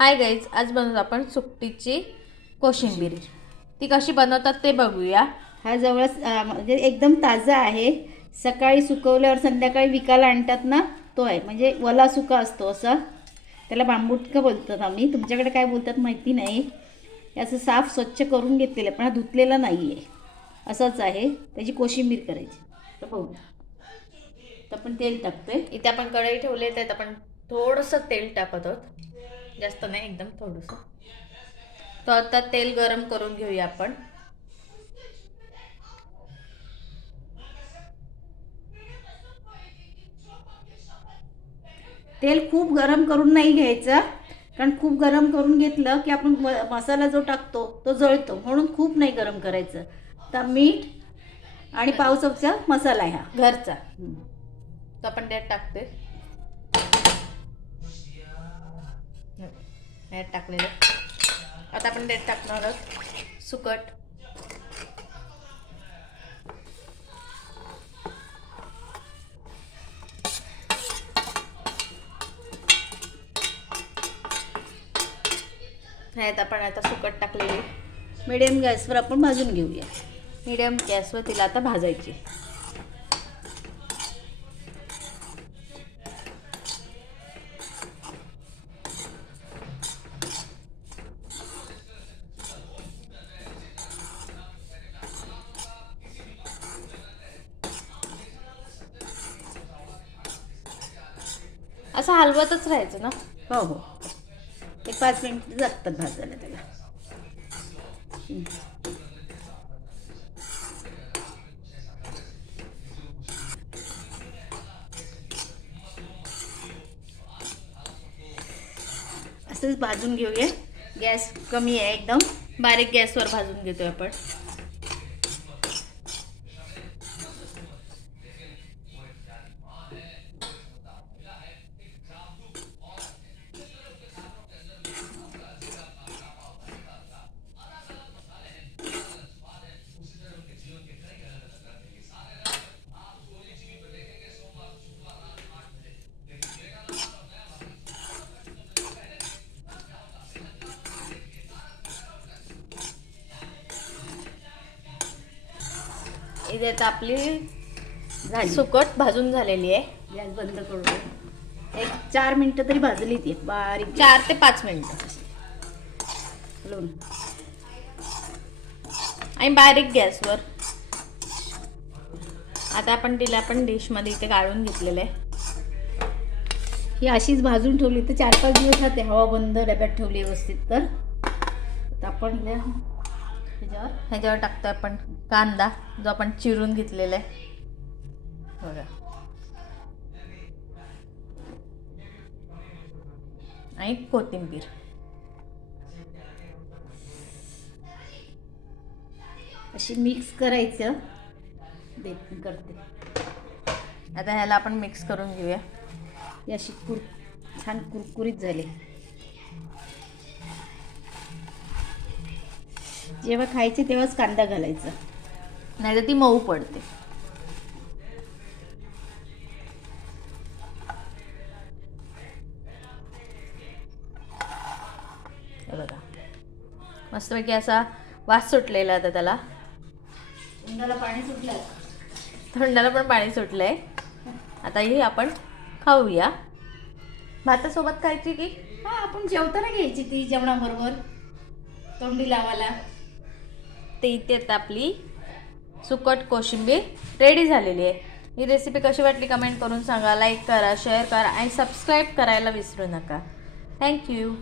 Hi guys आज बनवतो आपण सुकटीची कोशिंबीर. ती कशी बनवतात ते बघूया. हा जवळ म्हणजे एकदम ताजा आहे. सकाळी सुकवल्यावर संध्याकाळी विकायला आणतात ना तो आहे. म्हणजे वला सुका असतो असा. त्याला बांबुटका बोलतात आम्ही? तुमच्याकडे काय बोलतात माहिती नाही. असं साफ स्वच्छ करून घेतलेलं आहे पण हा धुतलेला नाही आहे असंच आहे. त्याची कोशिंबीर करायची. तर बघू. तर आपण तेल टाकतोय. इथे आपण कढई ठेवले त्यात आपण थोडंसं तेल टाकत आहोत. जास्त नाही एकदम थोडंसं. तर आता तेल गरम करून घेऊया आपण. तेल खूप गरम करून नाही घ्यायचं कारण खूप गरम करून घेतलं की आपण मसाला जो टाकतो तो जळतो म्हणून खूप नाही गरम करायचं. तर मीठ आणि पाव चमचा मसाला आहे हा. घरचा. तर आपण त्यात टाकते त्यात टाकलेलं. आता आपण त्यात टाकणार आहोत. सुकट. ह्यात आपण आता सुकट टाकलेली. मिडियम गॅसवर आपण भाजून घेऊया. मीडियम गॅसवर तिला आता भाजायची. असं हलवतच राहायचं ना. हो हो. एक पाच मिनिट लागतात भाजायला त्याला. असंच भाजून घेऊया. गॅस कमी आहे एकदम. बारीक गॅसवर भाजून घेतोय आपण. इथे आता आपली झाली. सुकट भाजून झालेली आहे. गॅस बंद करू. एक चार मिनिटं तरी भाजली ती बारीक. चार ते पाच मिनिटं. हलवून. आणि बारीक गॅसवर. आता आपण तिला आपण डिशमध्ये इथे काढून घेतलेलं आहे. ही अशीच भाजून ठेवली तर चार पाच दिवस राहते. हवा बंद डब्यात ठेवली व्यवस्थित तर. आपण ह्याच्यावर. ह्याच्यावर टाकतोय आपण कांदा जो आपण चिरून घेतलेला आहे. बघा. आणि कोथिंबीर. अशी मिक्स करायचं. करते. आता ह्याला आपण मिक्स करून घेऊया. ही अशी कुर छान कुरकुरीत झाली. जेव्हा खायचे तेव्हाच कांदा घालायचा. नाही तर ती मऊ पडते. बघा. मस्तपैकी असा वास सुटलेला आता त्याला. तोंडाला पाणी सुटलं तोंडाला पण पाणी सुटलंय. आता ही आपण खाऊया. भातासोबत खायची की? हा आपण जेवताना घ्यायची ती जेवणाबरोबर. तोंडी लावायला. ते इथे आता आपली सुकट कोशिंबीर रेडी झालेली आहे. ही रेसिपी कशी वाटली कमेंट करून सांगा. लाईक करा शेअर करा आणि सबस्क्राईब करायला विसरू नका. थँक्यू